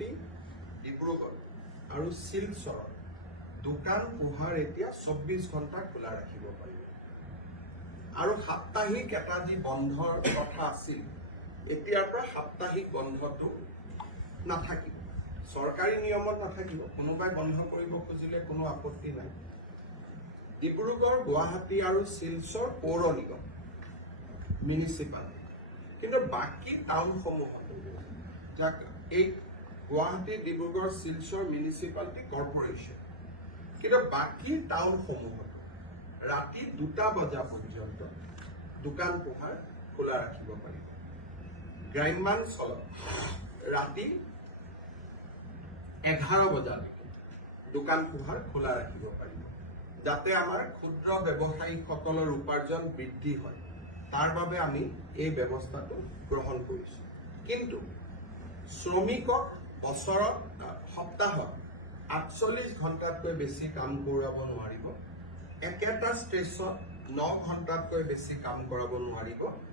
গুৱাহাটী, ডিব্ৰুগড় আৰু শিলচৰত দোকান পোহাৰ এতিয়া 24 ঘণ্টা খোলা ৰাখিব পাৰিব। আৰু সাপ্তাহিক এটা যি বন্ধৰ কথা আছিল, এতিয়াৰ পৰা সাপ্তাহিক বন্ধটো নাথাকিব। চৰকাৰী নিয়মত নাথাকিব, কোনোবাই বন্ধ কৰিব খুজিলে কোনো আপত্তি নাই। ডিব্ৰুগড়, গুৱাহাটী আৰু শিলচৰ পৌৰ নিগম, মিউনিচিপালিটি, কিন্তু বাকী টাউনসমূহত যাক এই গুৱাহাটী, ডিব্ৰুগড়, শিলচৰ মিউনিচিপালিটি কৰ্পৰেশ্যন, কিন্তু বাকী টাউনসমূহত ৰাতি 2টা বজা পৰ্যন্ত দোকান পোহাৰ খোলা ৰাখিব পাৰিব। গ্ৰাম্যাঞ্চলত ৰাতি 11 বজালৈকে দোকান পোহাৰ খোলা ৰাখিব পাৰিব, যাতে আমাৰ ক্ষুদ্ৰ ব্যৱসায়ীসকলৰ উপাৰ্জন বৃদ্ধি হয়। তাৰ বাবে আমি এই ব্যৱস্থাটো গ্ৰহণ কৰিছোঁ। কিন্তু শ্ৰমিকক বছৰত সপ্তাহত 48 ঘণ্টাতকৈ বেছি কাম কৰাব নোৱাৰিব, একেটা ষ্ট্ৰেচত 9 ঘণ্টাতকৈ বেছি কাম কৰাব নোৱাৰিব।